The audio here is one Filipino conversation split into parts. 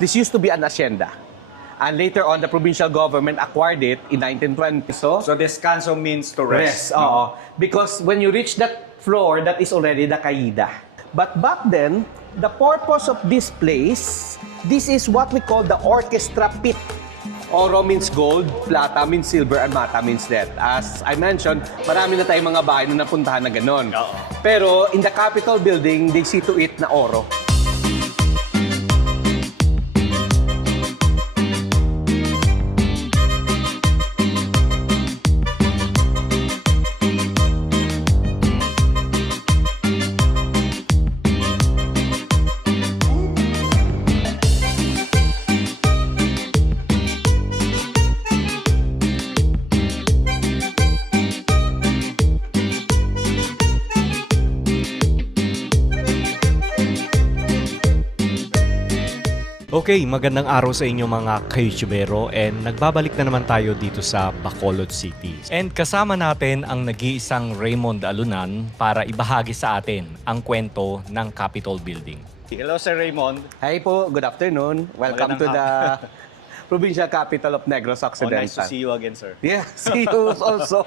This used to be an hacienda. And later on, the provincial government acquired it in 1920. So descanso means to rest. Oo. Because when you reach that floor, that is already the caída. But back then, the purpose of this place, this is what we call the orchestra pit. Oro means gold, plata means silver, and mata means lead. As I mentioned, marami na tayong mga bahay na napuntahan na ganun. Oo. Pero in the Capitol building, they see to it na oro. Okay, magandang araw sa inyo mga ka-YouTubero and nagbabalik na naman tayo dito sa Bacolod City. And kasama natin ang nag-iisang Raymond Alunan para ibahagi sa atin ang kwento ng Capitol Building. Hello, Sir Raymond. Hi po, good afternoon. Welcome to the provincial capital of Negros Occidental. Nice to see you again, sir. Yeah, see you also.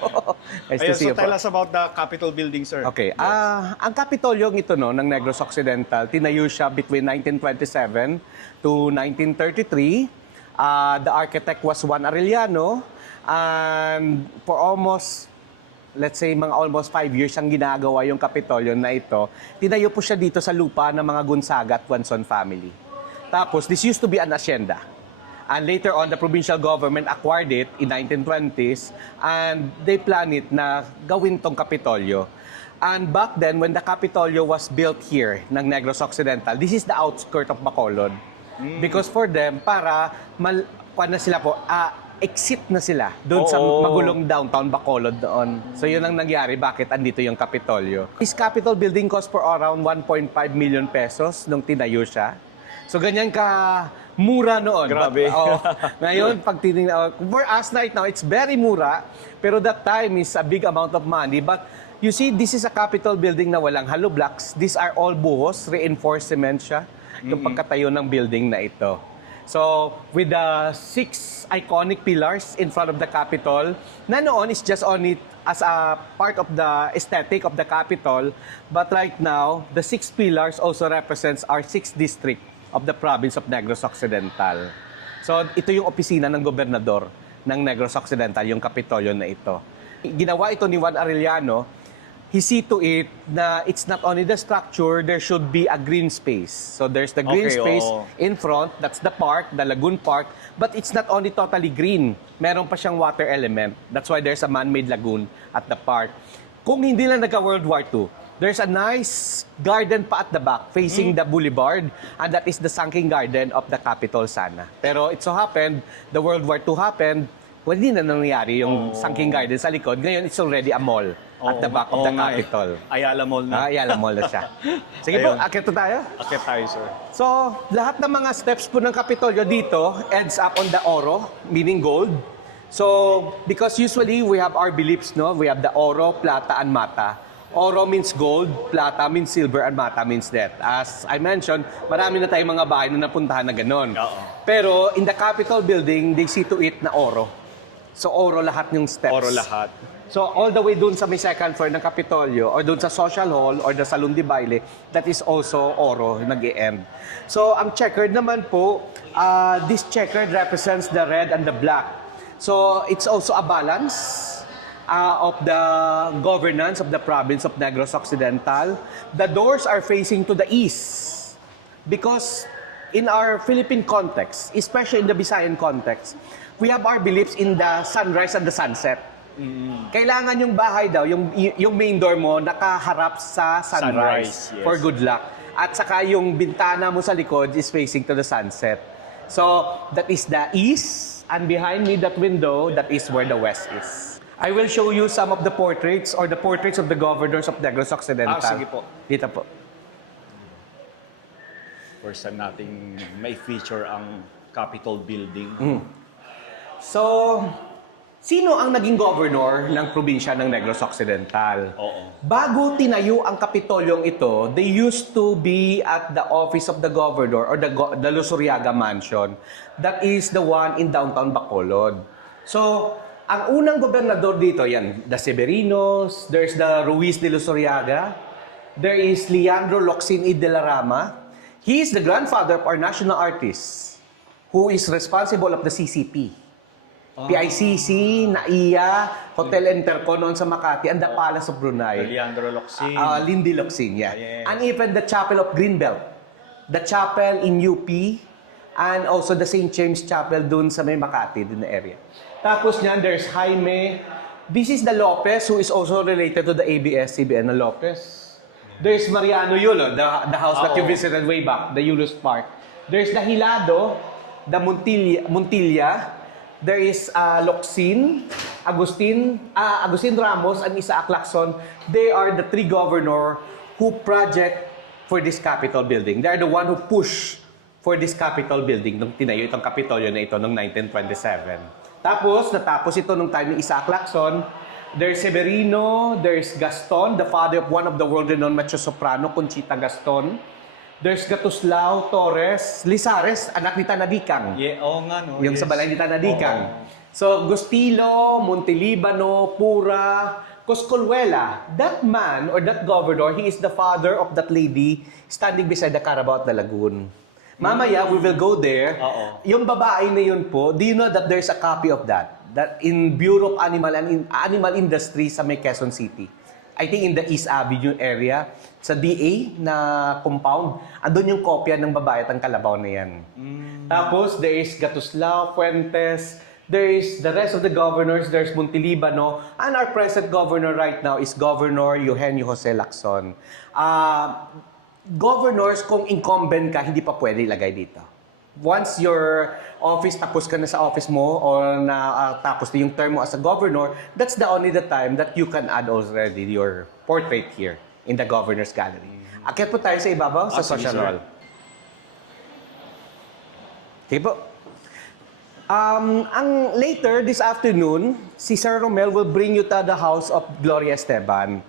Nice to Ayun, see so you tell po. us about the Capitol Building, sir. Okay, ang Kapitolyong ito no, ng Negros Occidental, tinayo siya between 1927 to 1933. The architect was Juan Arellano, and for almost, let's say, mga almost 5 years ang ginagawa yung Kapitolyo na ito. Tinayo po siya dito sa lupa ng mga Gonzaga at Guanzon family. Tapos, this used to be an hacienda. And later on, the provincial government acquired it in 1920s, and they plan it na gawin tong Kapitolyo. And back then, when the Kapitolyo was built here, ng Negros Occidental, this is the outskirt of Bacolod. Because for them, para na sila po, exit na sila doon sa magulong downtown Bacolod doon. So yun ang nangyari, bakit andito yung Kapitolyo. This Capitol building cost for around 1.5 million pesos nung tinayo siya. So ganyan ka mura noon. Grabe. Ngayon, pag tinignan, for us right now, it's very mura. Pero that time is a big amount of money. But you see, this is a Capitol building na walang hollow blocks. These are all buhos, reinforced cement siya. Yung pagkatayo ng building na ito. So, with the 6 iconic pillars in front of the Capitol, na noon is just only as a part of the aesthetic of the Capitol. But right now, the 6 pillars also represents our 6th district of the province of Negros Occidental. So, ito yung opisina ng gobernador ng Negros Occidental, yung Kapitolyo na ito. Ginawa ito ni Juan Arellano. He see to it na it's not only the structure, there should be a green space. So, there's the green space in front, that's the park, the Lagoon Park, but it's not only totally green. Meron pa siyang water element. That's why there's a man-made lagoon at the park. Kung hindi lang nagka-World War II, there's a nice garden pa at the back facing the boulevard, and that is the sunken garden of the Capitol sana. Pero it so happened, the World War II happened, hindi na nangyari yung sunken garden sa likod. Ngayon, it's already a mall at the back of the Capitol. Ayala Mall na. Ayala Mall na siya. Sige po, Ayun. akit po tayo. Okay tayo, sir. So, lahat ng mga steps po ng Kapitolyo dito ends up on the oro, meaning gold. So, because usually we have our beliefs, no? We have the oro, plata, and mata. Oro means gold, plata means silver, and mata means lead. As I mentioned, marami na tayong mga bahay na napuntahan na ganun. Oo. Pero in the Capitol building, they see to it na oro. So, oro lahat yung steps. Oro lahat. So, all the way dun sa may second floor ng Kapitolyo or dun sa Social Hall or the Salon de Baile, that is also oro, nag-e-end. So, ang checkered naman po, this checkered represents the red and the black. So, it's also a balance of the governance of the province of Negros Occidental. The doors are facing to the east because in our Philippine context, especially in the Visayan context, we have our beliefs in the sunrise and the sunset. Kailangan yung bahay daw, yung main door mo nakaharap sa sunrise, Sunrise, yes. for good luck. At saka yung bintana mo sa likod is facing to the sunset. So, that is the east, and behind me, that window, that is where the west is. I will show you some of the portraits or the portraits of the governors of Negros Occidental. Sige po. Dito po. First time nating may feature ang Capitol Building. So, Sino ang naging governor ng probinsya ng Negros Occidental? Oo. Bago tinayo ang Kapitolyong ito, they used to be at the office of the governor or the Luzuriaga Mansion. That is the one in downtown Bacolod. So, ang unang gobernador dito, yan, the Severinos, there's the Ruiz de Luzuriaga, there is Leandro Locsin y de la Rama. He is the grandfather of our national artist who is responsible of the CCP. PICC, NAIA, Hotel Intercon noon sa Makati, and the Palace of Brunei. Leandro Locsin. Lindy Locsin, yeah. Yes. And even the Chapel of Greenbelt. The chapel in UP, and also the St. James Chapel dun sa may Makati, dun na area. Tapos niyan, there's Jaime. This is the Lopez, who is also related to the ABS-CBN na Lopez. There's Mariano Yulo, the house that you visited way back, the Yulos Park. There's the Hilado, the Montilla. There is Locsin, Agustin Ramos, and Isaac Lacson. They are the three governor who project for this Capitol building. They are the one who push for this Capitol building nung tinayo itong Kapitolyo na ito noong 1927. Natapos ito nung time ni Isaac Lacson. There's Severino, there's Gaston, the father of one of the world-renowned mezzo-soprano, Conchita Gaston. There's Gatuslao Torres, Lizares, anak ni Tanadikang. Oo nga, no? Yung sa balay ni Tanadikang. So, Gustilo, Montelibano, Pura, Coscolhuela. That man or that governor, he is the father of that lady standing beside the Carabao at the Lagoon. Mamaya, we will go there. Yung babae na yun po, do you know that there's a copy of that? That in Bureau of Animal Industry sa may Quezon City. I think in the East Avenue area, sa DA na compound, andun yung kopya ng babae at ang kalabaw na yan. Tapos, there is Gatuslao, Fuentes, there is the rest of the governors, there's Montelibano, and our present governor right now is Governor Eugenio Jose Lacson. Governors, kung incumbent ka, hindi pa pwede ilagay dito. Once your office, tapos ka na sa office mo, or tapos na yung term mo as a governor, that's the only the time that you can add already your portrait here in the Governor's Gallery. Akyat po tayo sa ibabaw, sa sige, social sir. hall. Okay po. Ang later this afternoon, si Sir Romel will bring you to the house of Gloria Esteban.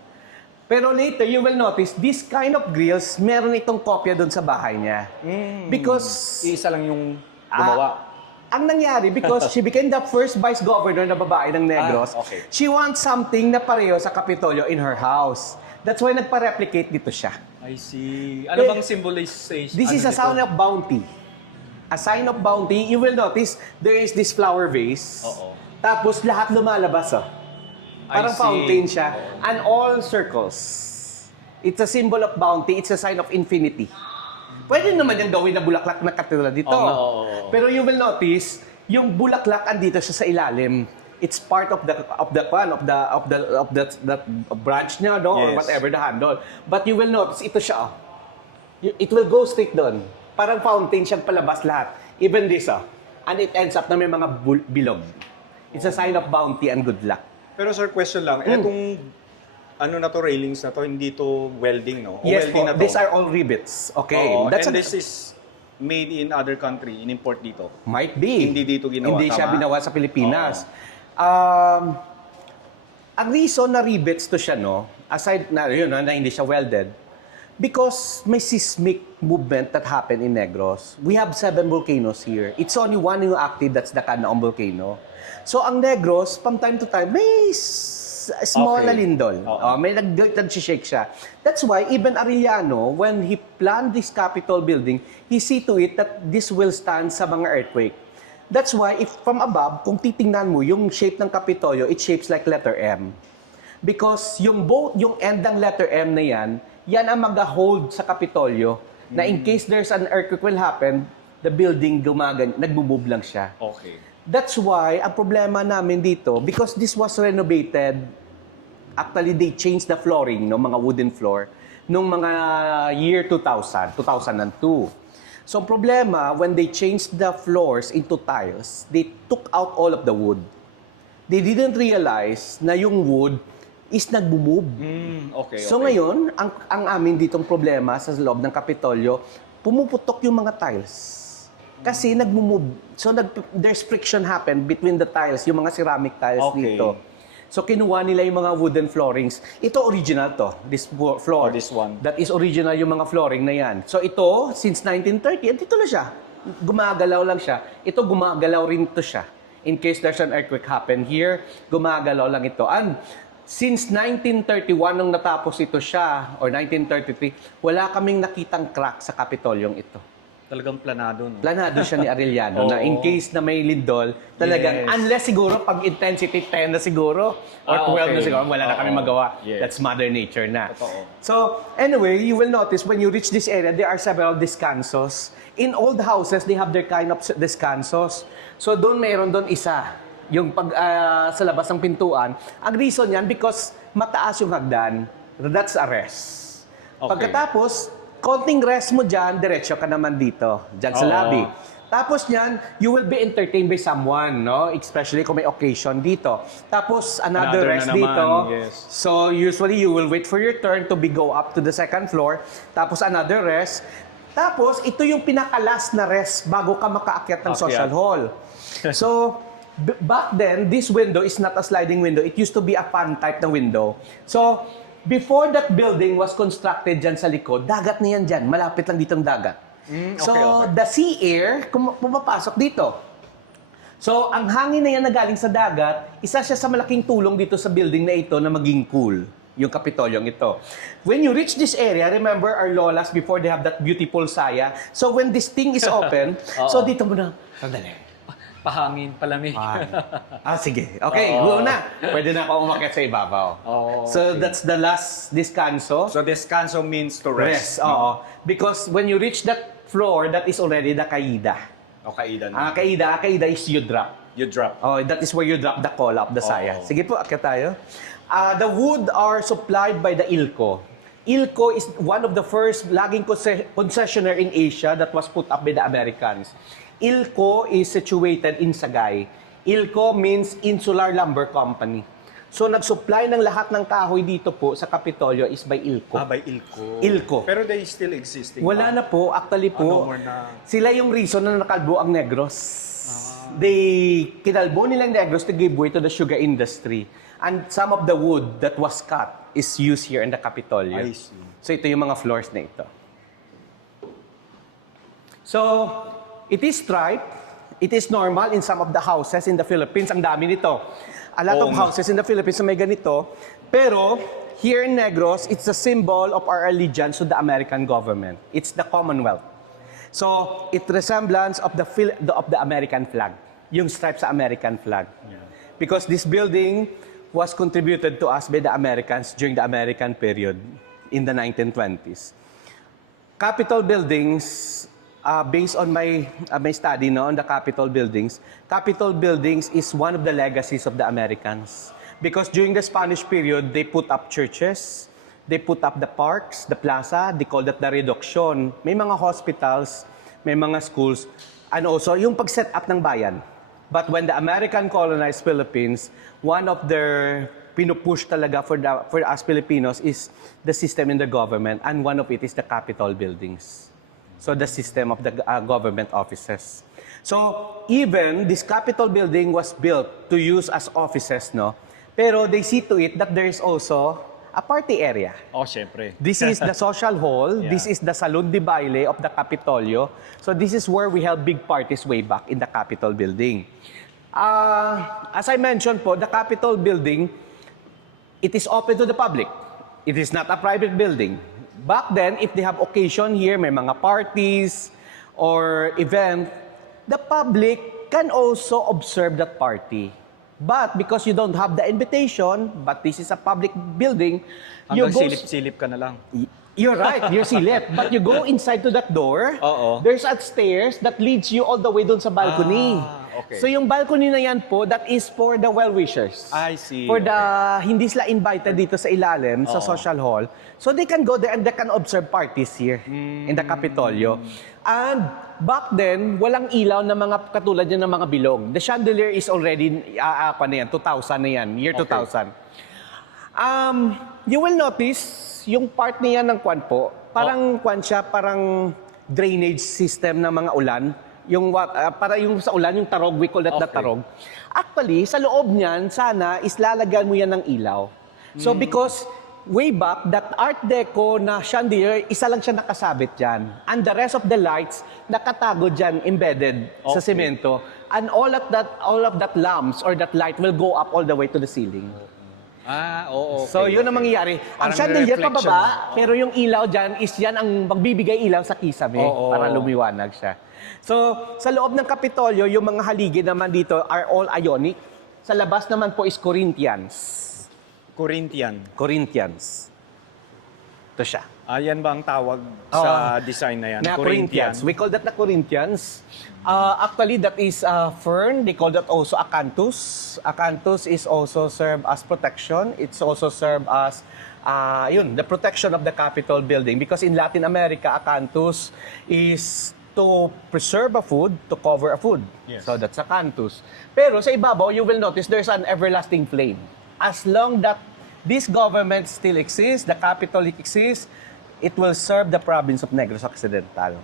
Pero later, you will notice, this kind of grills, meron itong kopya doon sa bahay niya. Because Isa lang yung gumawa. ang nangyari, because she became the first vice governor na babae ng Negros, okay. she wants something na pareho sa Kapitolyo in her house. That's why nagpa-replicate dito siya. I see. Ano bang symbolization? This is a sign of bounty. A sign of bounty. You will notice, there is this flower vase. Tapos lahat lumalabas, Parang I see. fountain siya. And all circles. It's a symbol of bounty. It's a sign of infinity. Pwede naman yung gawin na bulaklak na katulad dito. Pero you will notice, yung bulaklak andito siya sa ilalim. It's part of the branch niya, no? Or Yes. whatever the handle. But you will notice, ito siya. It will go straight doon. Parang fountain siyang palabas lahat. Even this, and it ends up na may mga bilog. It's a sign of bounty and good luck. Pero sir, question lang. Etong ano na to, railings na to, hindi to welding, no? O Yes welding po, na to? these are all rivets. Okay. Oo, That's and a- this is made in other country, in-import dito. Might be. Hindi dito ginawa, Hindi siya tama? binawa sa Pilipinas. Ang reason na rivets to siya, no? Aside na yun, na hindi siya welded, because may seismic movement that happened in Negros. We have 7 volcanoes here. It's only one yung active, that's the Canaong volcano. So ang Negros, from time to time, may small Okay. na lindol. May nag-shake siya. That's why even Arellano, when he planned this Capitol building, he see to it that this will stand sa mga earthquake. That's why if from above, kung titingnan mo yung shape ng Kapitolyo, it shapes like letter M. Because yung end ng letter M na yan ang mag-hold sa Kapitolyo na in case there's an earthquake will happen, the building nagbo-move lang siya. Okay. That's why, ang problema namin dito, because this was renovated, actually they changed the flooring, no, mga wooden floor, nung mga year 2000, 2002. So, ang problema, when they changed the floors into tiles, they took out all of the wood. They didn't realize na yung wood is nagbo-move. Okay, So ngayon, ang amin ditong problema sa loob ng Kapitolyo, pumuputok yung mga tiles. Kasi nagmo-move. So there's friction happen between the tiles, yung mga ceramic tiles Okay. dito. So kinuha nila yung mga wooden floorings. Ito original to, this floor. Oh, this one. That is original yung mga flooring na yan. So ito, since 1930, dito na siya. Gumagalaw lang siya. Ito, gumagalaw rin to siya. In case there's an earthquake happen here, gumagalaw lang ito. And since 1931, nung natapos ito siya, or 1933, wala kaming nakitang crack sa Kapitolyong ito. Talagang planado, no? Planado siya ni Arellano na in Oo. case na may lindol, talagang, Yes. unless siguro pag intensity 10 na siguro, or 12 na okay. siguro, wala na kami Oo. magawa. Yes. That's Mother Nature na. Totoo. So, anyway, you will notice when you reach this area, there are several descansos. In old houses, they have their kind of descansos. So, doon mayroon doon isa. Yung pag sa labas ng pintuan. Ang reason yan, because mataas yung hagdan. That's a rest. Okay. Pagkatapos, konting rest mo dyan, diretso ka naman dito, dyan sa Oo. lobby. Tapos niyan, you will be entertained by someone, no? Especially kung may occasion dito. Tapos, another Another rest na naman, dito. yes. So, usually, you will wait for your turn to go up to the second floor. Tapos, another rest. Tapos, ito yung pinaka-last na rest bago ka makaakyat ng Akyat. social hall. So, back then, this window is not a sliding window. It used to be a fan type na window. So, before that building was constructed dyan sa likod, dagat na yan dyan. Malapit lang dito ang dagat. So, okay. the sea air, pumapasok dito. So, ang hangin na yan na galing sa dagat, isa siya sa malaking tulong dito sa building na ito na maging cool, yung Kapitolyong ito. When you reach this area, remember our lolas before they have that beautiful saya. So, when this thing is open, so dito mo na, sandali. Pahangin, palamig. Sige. Okay, go na. Pwede na ako umakyat sa ibabaw. Oh, So, okay. that's the last descanso. So, descanso means to Rest, rest. oo. Because when you reach that floor, that is already the kaida. O kaidan. Oh, Kaida is you drop. You drop. Oh, that is where you drop the cola of the saya. Oo. Sige po, akyat tayo. The wood are supplied by the ILCO. ILCO is one of the first laging concessionaire in Asia that was put up by the Americans. ILCO is situated in Sagay. ILCO means Insular Lumber Company. So, nag-supply ng lahat ng kahoy dito po sa Kapitolyo is by ILCO. By ILCO. ILCO. Pero they still existing. Wala na po. Actually po, no more na. sila yung reason na nakalbo ang Negros. Kinalbo nilang Negros to give way to the sugar industry. And some of the wood that was cut is used here in the Kapitolyo. I see. So ito yung mga floors na ito. So, it is striped. It is normal in some of the houses in the Philippines. Ang dami nito. A lot of nga. houses in the Philippines na may ganito. Pero, here in Negros, it's a symbol of our allegiance to the American government. It's the Commonwealth. So, it resemblance of the American flag. Yung stripe sa American flag. Because this building was contributed to us by the Americans during the American period in the 1920s. Capitol buildings, based on my study on the Capitol buildings is one of the legacies of the Americans. Because during the Spanish period, they put up churches, they put up the parks, the plaza, they call that the reduction. May mga hospitals, may mga schools, and also yung pag-set up ng bayan. But when the American colonized Philippines, one of their pinupush talaga for us Filipinos is the system in the government, and one of it is the Capitol buildings. So the system of the government offices. So even this Capitol building was built to use as offices, no? Pero they see to it that there is also a party area. Oh, syempre. This is the social hall. Yeah. This is the Salon de Baile of the Capitolio. So this is where we held big parties way back in the Capitol building. As I mentioned po, the Capitol building, it is open to the public. It is not a private building. Back then, if they have occasion here, may mga parties or event, the public can also observe that party. But because you don't have the invitation, but this is a public building, you Hanggang go... silip-silip ka na lang. You're right, you're silip. But you go inside to that door, Oo. there's a stairs that leads you all the way doon sa balcony. Okay. So yung balcony na yan po, that is for the well-wishers. I see. For the hindi sila invited dito sa ilalim, sa social hall. So they can go there and they can observe parties here in the Capitolio. And back then, walang ilaw na mga katulad yan ng mga bilog. The chandelier is already, 2000 na yan, year 2000. You will notice, yung part niya ng kwan po, parang kwan siya, parang drainage system ng mga ulan. para yung sa ulan, yung tarog, we call that the Okay. tarog. Actually, sa loob niyan, sana is lalagyan mo yan ng ilaw. So because way back, that Art Deco na chandelier, isa lang siya nakasabit dyan. And the rest of the lights, nakatago dyan, embedded sa Okay. semento. And all of that lamps or that light will go up all the way to the ceiling. Oo. So, yun ang mangyayari. Ang Parang chandelier reflection. pababa, pero yung ilaw dyan is yan ang magbibigay ilaw sa kisame Oo. para lumiwanag siya. So, sa loob ng Kapitolyo, yung mga haligi naman dito are all Ionic. Sa labas naman po is Corinthians. Corinthians. Ito siya. Yan ba ang tawag sa design na yan? Na Corinthians. We call that na Corinthians. Actually, that is fern. They call that also acanthus. Acanthus is also served as protection. It's also served as the protection of the Capitol building. Because in Latin America, acanthus is to preserve a food, to cover a food. Yes. So that's acanthus. Pero sa ibabaw, you will notice there's an everlasting flame. As long that this government still exists, the Capitol exists, it will serve the province of Negros Occidental.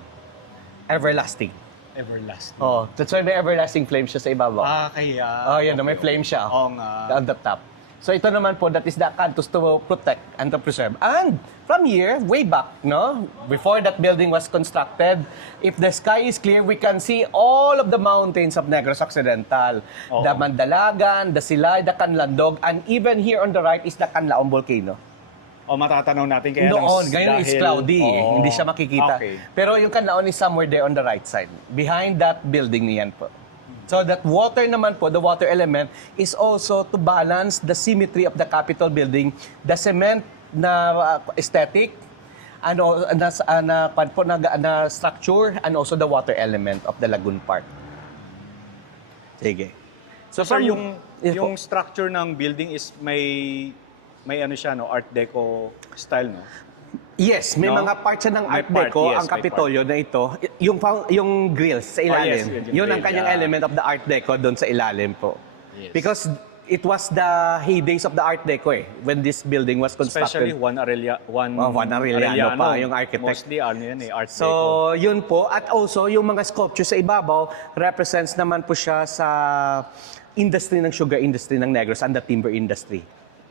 Everlasting. Everlasting. Oh, that's why may everlasting flame siya sa ibabaw. Kaya... Oh, yan, may flame siya. Oo nga. On the top. So ito naman po, that is the acanthus to protect and to preserve. And from here, way back, no, before that building was constructed, if the sky is clear, we can see all of the mountains of Negros Occidental. Oo. The Mandalagan, the Silay, the Canlandog, and even here on the right is the Canlaon Volcano. matatanaw natin kaya Noon, ngayon is cloudy. Oo. Hindi siya makikita. Okay. Pero yung Canlaon is somewhere there on the right side. Behind that building niyan po. So that water naman po, the water element, is also to balance the symmetry of the Capitol building, the cement na aesthetic, ano na structure, and also the water element of the lagoon part. Sige. So sir, from- Yes po. yung structure ng building is may ano siya, no, Art Deco style, no? Yes, may No? mga parts siya ng May Art part, Deco, yes, ang may Kapitolyo na ito. Yung grills sa ilalim. yes, yung Yun ang grill, kanyang yeah. element of the Art Deco doon sa ilalim po. Yes. Because it was the heydays of the Art Deco when this building was Especially constructed. Juan Arellano pa, yung architect. Mostly ano yan Art Deco. So, yun po. At also, yung mga sculptures sa ibabaw represents naman po siya sa industry ng sugar industry ng Negros and the timber industry.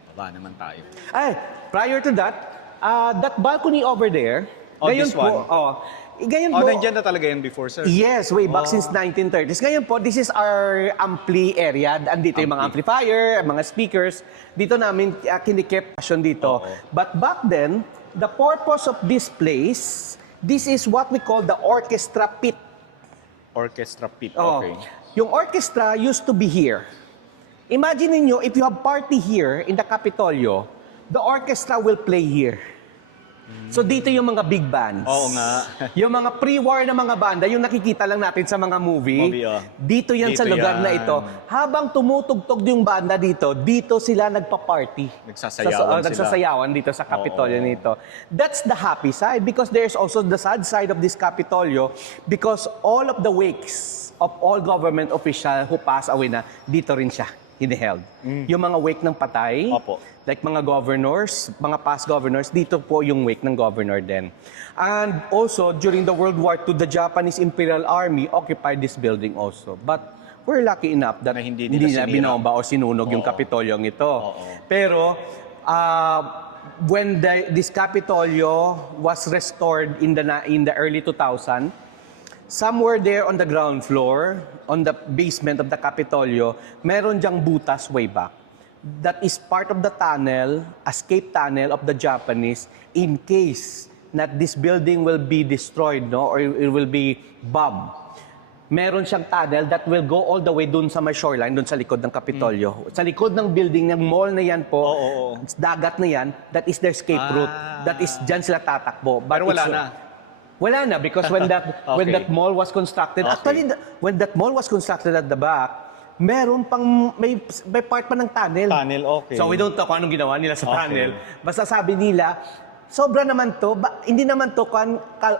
Baba naman tayo. Ay, prior to that, that balcony over there, Oh, ngayon this one? po, ngayon Oh, po, nandiyan na talaga yan before, sir? yes, way back since 1930s. Ngayon po, this is our ampli area. Andito yung mga amplifier, mga speakers. Dito namin kinikip passion dito. Oo. But back then, the purpose of this place, this is what we call the orchestra pit. Orchestra pit, Oh, okay. yung orchestra used to be here. Imagine niyo if you have party here in the Capitolio, the orchestra will play here. So dito yung mga big bands. Oo nga. Yung mga pre-war na mga banda, yung nakikita lang natin sa mga movie, dito yan sa Dito lugar yan. na ito. Habang tumutugtog yung banda dito sila nagpa-party. Nagsasayawan sila. Nagsasayawan dito sa Kapitolyo Oo. nito. That's the happy side because there's also the sad side of this Kapitolyo because all of the wakes of all government official who pass away na, dito rin siya hiniheld. Yung mga wake ng patay, Opo. like mga governors, mga past governors, dito po yung wake ng governor din. And also, during the World War II, the Japanese Imperial Army occupied this building also. But we're lucky enough that Na hindi hindi nila na sinira. binomba o sinunog yung Oo. Kapitolyong ito. Oo. Pero, when this Capitolyo was restored in the early 2000, somewhere there on the ground floor, on the basement of the Capitolyo, meron diyang butas way back. That is part of the tunnel, escape tunnel of the Japanese in case that this building will be destroyed, no, or it will be bombed. Meron siyang tunnel that will go all the way dun sa may shoreline, dun sa likod ng Kapitolyo. Sa likod ng building ng mall na yan po, Oo. dagat na yan, that is their escape route. That is, dyan sila tatakbo. But Pero wala it's- na. Wala na because when that mall was constructed, Okay. actually when that mall was constructed at the back, meron pang may part pa ng tunnel. Tunnel, okay. So we don't talk kung anong ginawa nila sa Okay. tunnel. Basta sabi nila, sobra naman to, hindi naman to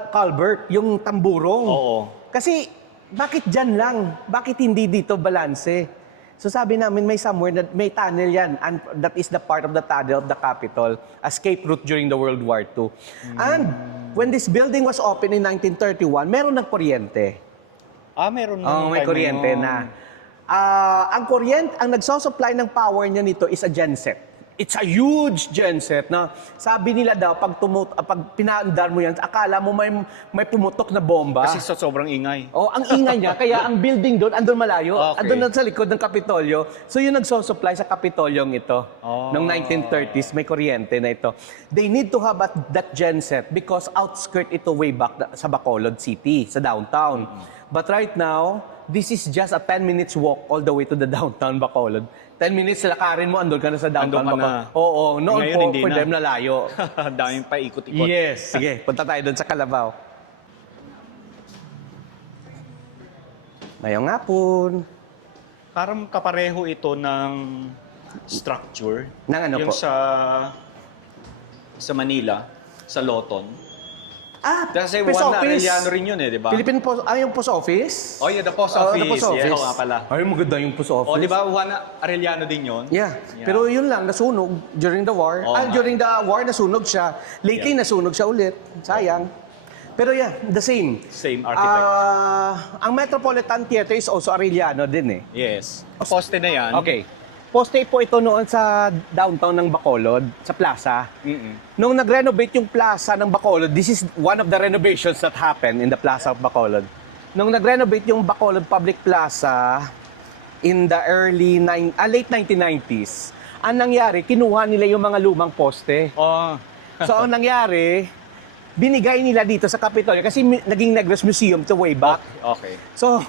culvert, yung tamburong. Oo. Kasi bakit dyan lang? Bakit hindi dito balanse? So sabi namin may somewhere that may tunnel yan and that is the part of the tunnel of the Capitol, escape route during the World War II. And when this building was opened in 1931, meron ng kuryente. Meron Oh, may time kuryente yun. na. Ang nagso-supply ng power niya nito is a genset. It's a huge genset na sabi nila daw pag pinaandar mo yan, akala mo may pumutok na bomba. Kasi sa sobrang ingay. Oh, ang ingay niya, kaya ang building doon, andun malayo. Okay. Andun sa likod ng Kapitolyo. So yung nagso-supply sa Kapitolyong ito, noong 1930s, may kuryente na ito. They need to have that genset because outskirt ito way back sa Bacolod City, sa downtown. But right now, this is just a 10 minutes walk all the way to the downtown Bacolod. 10 minutes, lakarin mo, andun ka na sa downtown Andun ka na. Bacolod. Oo, noon Ngayon, po, hindi for na. them, nalayo. Daming pa ikot-ikot. Yes, sige, punta tayo doon sa Calabao. Ngayong hapon. Parang kapareho ito ng structure. Ng ano yung po? sa Manila, sa Loton. Kasi Post Juan office. Arellano rin yun eh, di ba? Philippine Post, yung Post Office? Oh, yeah, the Post Oh, Office. the Post Yeah, Office. oo nga pala. Ay, maganda yung Post Office. Oh, di ba Juan Arellano din yun? Yeah. Yeah. Pero yun lang, nasunog during the war. Oo nga. During the war, nasunog siya. Lately, nasunog siya ulit. Sayang. Pero yeah, the same. Same architect. Ang Metropolitan Theater is also Arellano din eh. Yes. Poste na yan. Okay. Poste po ito noon sa downtown ng Bacolod, sa plaza. Nung nag-renovate yung plaza ng Bacolod, this is one of the renovations that happened in the plaza of Bacolod. Nung nag-renovate yung Bacolod Public Plaza in the late 1990s, ang nangyari, kinuha nila yung mga lumang poste. Oh. So, ang nangyari, binigay nila dito sa Kapitolyo kasi naging Negros Museum to way back. Okay. So,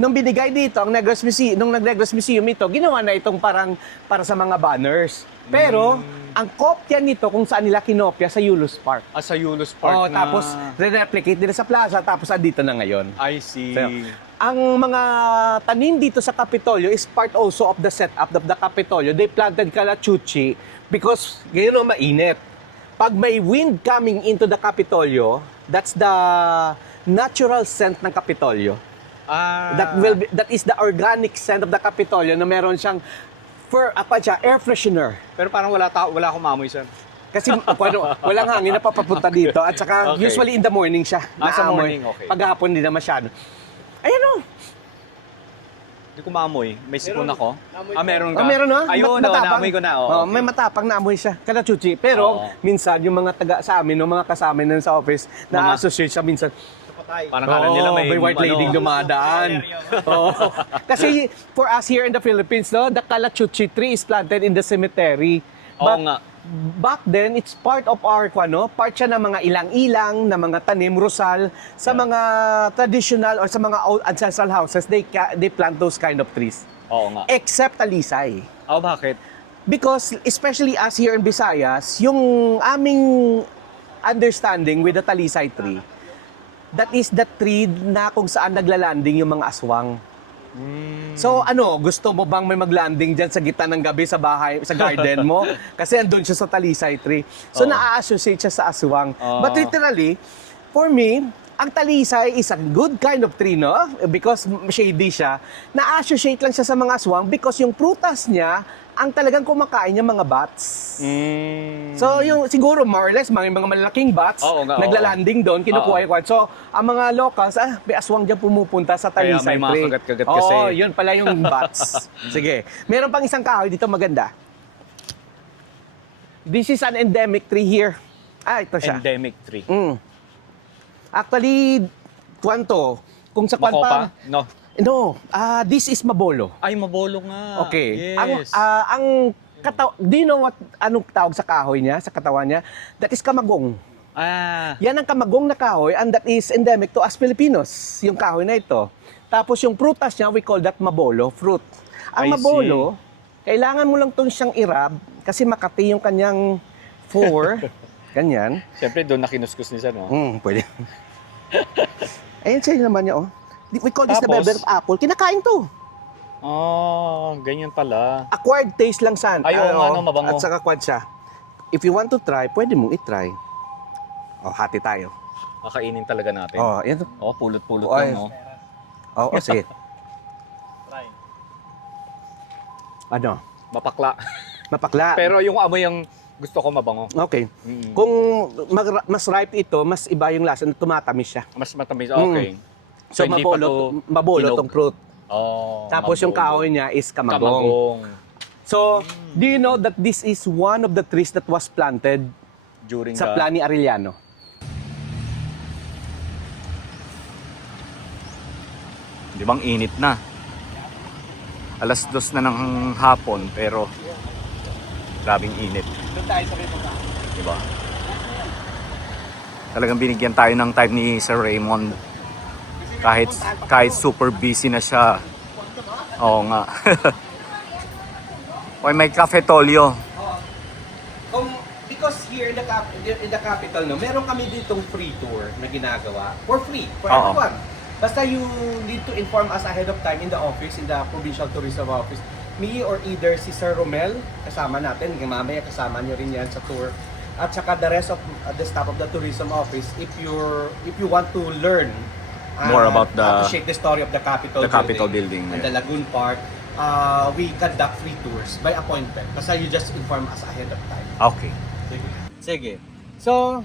nung binigay dito, ang Negros Museum, nung nag-Negros Museum ito, ginawa na itong para sa mga banners. Pero, ang kopya nito kung saan nila kinopya sa Eulus Park. Sa Eulus Park na... Tapos, re-replicate nila sa plaza, tapos andito na ngayon. I see. So, ang mga tanim dito sa Kapitolyo is part also of the setup of the Kapitolyo. They planted calachuchi because ngayon ang mainit. Pag may wind coming into the Kapitolyo, that's the natural scent ng Kapitolyo. That is the organic scent of the Kapitolyo na meron siyang air freshener. Pero parang wala akong maamoy, sir. Kasi walang hangin na papapunta dito. At saka Okay. usually in the morning siya. Sa naamoy. morning, okay. Paghapon hindi na masyado. Ayan o. Hindi ko maamoy. May sipon ako. Meron ka? Meron na. Ayun, naamoy ko na. Okay. May matapang na amoy siya. Kalachuchi. Pero minsan yung mga taga sa amin, mga kasama nun sa office, na-associate siya minsan. Parang kala nila may white lady dumadaan. Oo. Kasi for us here in the Philippines, no, the calachuchi tree is planted in the cemetery. Oo nga. Back then, it's part of our, part siya ng mga ilang-ilang, na mga tanim, rosal, sa mga traditional or sa mga old ancestral houses, they plant those kind of trees. Oo nga. Except talisay. Bakit? Because, especially us here in Visayas, yung aming understanding with the talisay tree, that is the tree na kung saan naglalanding yung mga aswang. So gusto mo bang may maglanding dyan sa gitna ng gabi sa bahay, sa garden mo? Kasi andun siya sa talisay tree. So na-associate siya sa aswang. But literally, for me, ang talisay is a good kind of tree, no? Because shady siya. Na-associate lang siya sa mga aswang because yung prutas niya, ang talagang kumakain niya mga bats. So, yung siguro more or less, mga malalaking bats, naglalanding doon, kinukuha yung kwan. So, ang mga locals, may aswang dyan pumupunta sa talisay Kaya may mga tree. kagat-kagat kasi. Yun pala yung bats. Sige. Meron pang isang kahoy dito maganda. This is an endemic tree here. Ito siya. Endemic tree. Actually, kwanto, kung sa kwan pa... Makopa? No. No, this is mabolo. Ay, mabolo nga. Okay. Yes. Do you know anong tawag sa kahoy niya, sa katawan niya? That is kamagong. Yan ang kamagong na kahoy and that is endemic to us Filipinos, yung kahoy na ito. Tapos yung prutas niya, we call that mabolo, fruit. Ang I mabolo, kailangan mo lang itong siyang irab kasi makati yung kanyang ganyan. Siyempre, doon na kinuskus niya, no? Pwede. Ayun sa'yo naman niya, oh. We call this the Tapos? beber of apple. Kinakain to. Ganyan pala. Acquired taste lang san. Ay, oo nga, no, mabango. At saka kwad siya. If you want to try, pwede mong i-try. Hati tayo. Kakainin talaga natin. Yan. Pulot-pulot Ay. lang, no? Sige. Ano? Mapakla. Mapakla. Pero yung amoy yung gusto ko mabango. Okay. Kung mas ripe ito, mas iba yung lasa. Tumatamis siya. Mas matamis. Okay. So, hindi pa mabulot hinog. tong fruit. Oh, Tapos yung kahoy niya is kamagong. So, do you know that this is one of the trees that was planted During sa Plani Arellano? Di bang init na? 2:00 na ng hapon pero grabing init. Doon tayo sa Remo. Diba? Talagang binigyan tayo ng time ni Sir Raymond. Kahit super busy na siya. Oo nga. Oy, may Cafe Tolio. Because here in the capital, no, meron kami ditong free tour na ginagawa. For free, for Oo. everyone. Basta you need to inform us ahead of time in the office, in the Provincial Tourism Office. Me or either si Sir Romel, kasama natin. Mamaya kasama nyo rin yan sa tour. At saka the rest of the staff of the tourism office, if you want to learn More about appreciate the story of the Capitol building, and the yeah. Lagoon Park, we conduct free tours by appointment. Basta you just inform us ahead of time. Okay. Sige. So,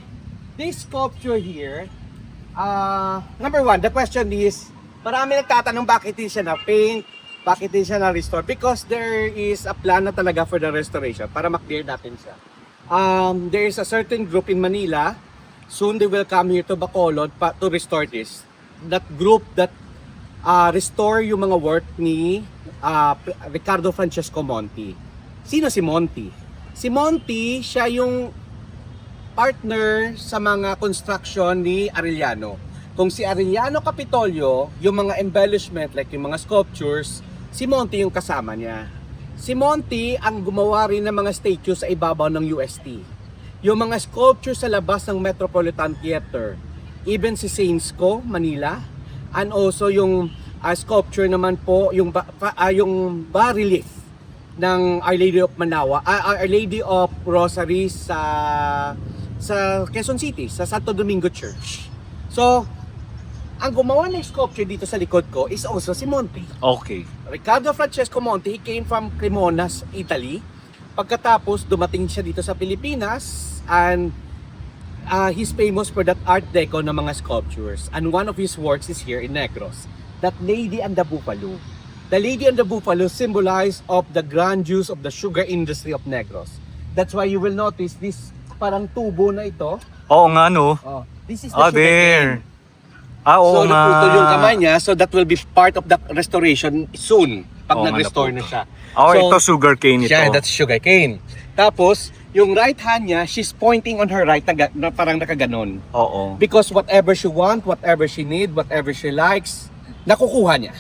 this sculpture here, number one, the question is, marami nagtatanong bakit hindi siya na-paint, bakit hindi siya na-restore? Because there is a plan na talaga for the restoration para ma-clear natin siya. There is a certain group in Manila, soon they will come here to Bacolod to restore this. That group that restore yung mga work ni Ricardo Francesco Monti. Sino si Monti? Si Monti, siya yung partner sa mga construction ni Arellano. Kung si Arellano Capitolio, yung mga embellishment like yung mga sculptures, si Monti yung kasama niya. Si Monti ang gumawa rin ng mga statues sa ibabaw ng UST. Yung mga sculptures sa labas ng Metropolitan Theater. Even si Saintsco, Manila. And also yung sculpture naman po, yung bas-relief ng Our Lady of Manawa, Our Lady of Rosary sa Quezon City, sa Santo Domingo Church. So, ang gumawa ng sculpture dito sa likod ko is also si Monti. Okay. Ricardo Francesco Monti, he came from Cremona, Italy. Pagkatapos, dumating siya dito sa Pilipinas and he's famous for that Art Deco na mga sculptures. And one of his works is here in Negros. That Lady and the Buffalo. The Lady and the Buffalo symbolize of the grand juice of the sugar industry of Negros. That's why you will notice this parang tubo na ito. Oo nga no. Oh, this is the sugar There. cane. Oo So, nga. naputol yung kamay niya, so that will be part of the restoration soon, pag Oo nga, nag-restore na naputol. siya. Oh, So, ito sugar cane ito. yeah, that's sugar cane. Tapos, yung right hand niya, she's pointing on her right na parang nakaganon. Oo. Because whatever she want, whatever she need, whatever she likes, nakukuha niya.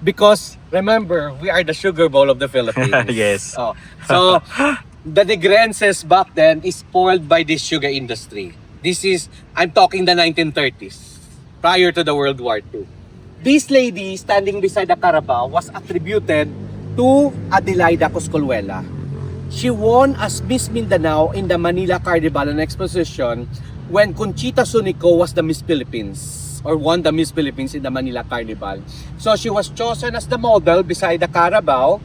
Because, remember, we are the sugar bowl of the Philippines. Yes. Oh. So, the Negrenses back then is spoiled by this sugar industry. This is, I'm talking the 1930s, prior to the World War II. This lady standing beside the Carabao was attributed to Adelaida Coscolluela. She won as Miss Mindanao in the Manila Carnival and Exposition when Conchita Sunico was the Miss Philippines or won the Miss Philippines in the Manila Carnival. So she was chosen as the model beside the Carabao,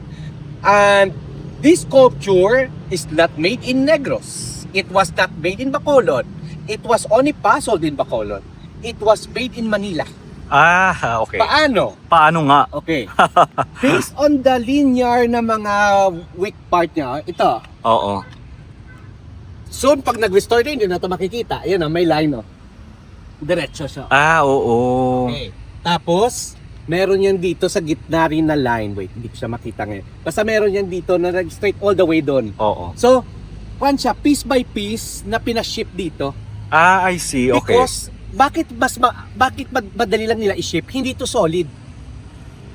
and this sculpture is not made in Negros. It was not made in Bacolod. It was only puzzled in Bacolod. It was made in Manila. Okay. Paano? Paano nga? Okay. Based on the linear na mga weak part niya, ito. Oo. Soon, pag nag-restore din, hindi na ito makikita. Ayan, may line, oh. Diretso siya. Oo. Okay. Tapos, meron yan dito sa gitna rin na line. Wait, hindi ko siya makita ngayon. Basta meron yan dito na straight all the way doon. Oo. So, kwan siya, piece by piece na pinaship dito. I see. Okay. Because, bakit madali lang nila i-ship? Hindi to solid.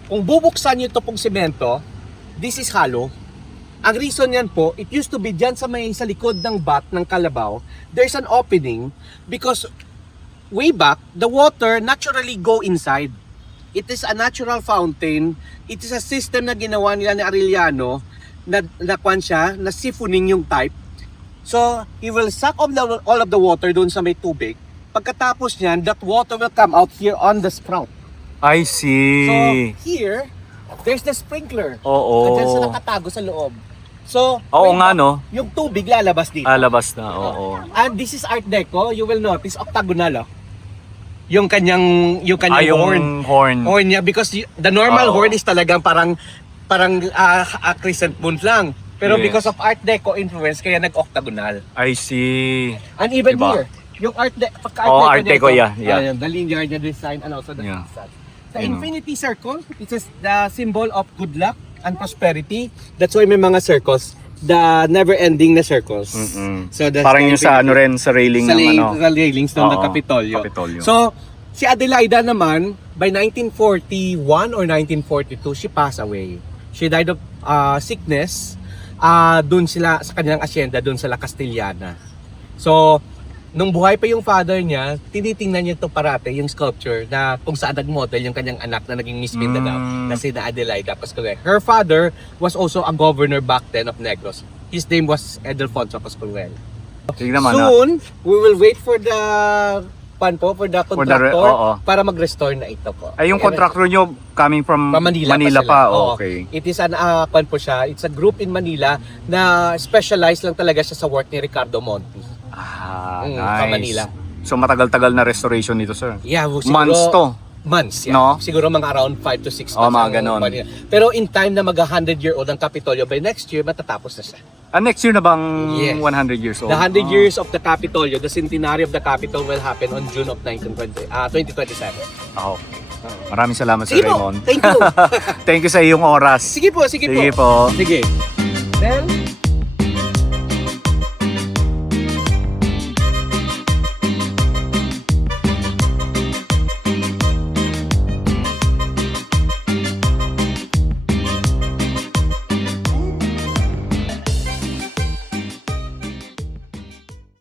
Kung bubuksan nyo ito pong semento, this is hollow. Ang reason yan po, it used to be dyan sa likod ng bat ng kalabaw, there's an opening because way back, the water naturally go inside. It is a natural fountain. It is a system na ginawa nila ni Arellano na kwan siya, na siphoning yung type. So, he will suck all of the water doon sa may tubig. Pagkatapos niyan, that water will come out here on the sprout. I see. So, here, there's the sprinkler. Oo. Andyan sa nakatago sa loob. So, Oo wait, nga no. yung tubig lalabas dito. Alabas na. Oo. And this is Art Deco. You will notice, octagonal. Oh. yung kanyang horn. horn. Niya because the normal Oo. horn is talagang parang crescent moon lang. Pero Yes. because of Art Deco influence kaya nag-octagonal. I see. And even Diba? here, yung Art Art Deco, yeah. the linear the design and also the Yeah. facade. The Ayun, infinity circle, it is the symbol of good luck and prosperity. That's why may mga circles, the never-ending na circles. So that's Parang the yung sa infinity- ren, sa railing sa, ng ano. sa railings ng Oo, Kapitolyo. Kapitolyo. So, si Adelaida naman, by 1941 or 1942, she passed away. She died of sickness dun sila sa kanilang asyenda dun sa La Castellana. So, nung buhay pa yung father niya, tinitingnan niya ito parate, yung sculpture na kung saan nag-model yung kanyang anak na naging Miss Mindanao, na si Adelaida Pascual. Her father was also a governor back then of Negros. His name was Edelfonso Pascual. Tignan naman. Soon, we will wait for the for the contractor oo. para mag-restore na ito po. Ay, yung contractor nyo coming from Manila Manila pa pa. sila. Oo. Okay. It is an po siya. It's a group in Manila na specialized lang talaga siya sa work ni Ricardo Monti. Nice. Sa Manila. So matagal-tagal na restoration nito, sir. Yeah, siguro, Months to. Months, yeah. No? Siguro mga around 5 to 6 months. mga ang ganon. Manila. Pero in time na mag-100-year-old ang Kapitolyo, by next year, matatapos na siya. Next year na bang Yes. 100 years old? The 100 years of the Capitolio, the centenary of the Capitol will happen on June of 2027. Okay. Maraming salamat, Sir Sige po, Raymond. thank you. Thank you sa iyong oras. Sige po. Sige po. Sige. Then,